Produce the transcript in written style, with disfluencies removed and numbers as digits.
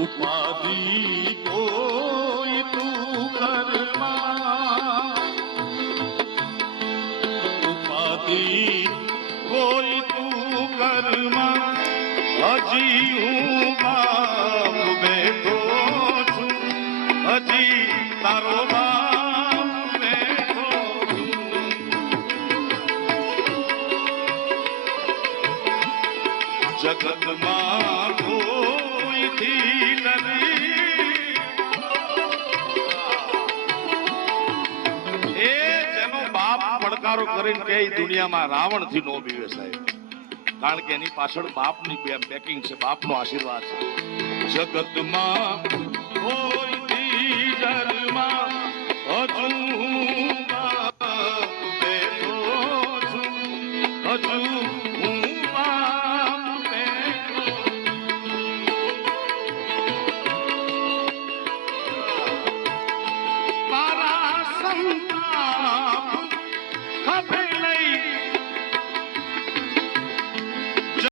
ઉપાધિ કોઈ તું કરમાં, ઉપાધિ કોઈ તું કરમાં, હજી હું બાપ બેઠો છું, હજી તારો બાપ બેઠો છું. જગતમાં કોઈથી નથી એ જેનો બાપ પડકારો કરીને કે દુનિયામાં રાવણ થી નો બીવે સાહેબ, કારણ કે એની પાછળ બાપની બેકિંગ છે, બાપનો આશીર્વાદ છે. જગતમાં કોઈથી ડરમાં હજુ હું બાપ બેઠો છું, હજુ હું બાપ બેઠો મારા સંતાપ ખભે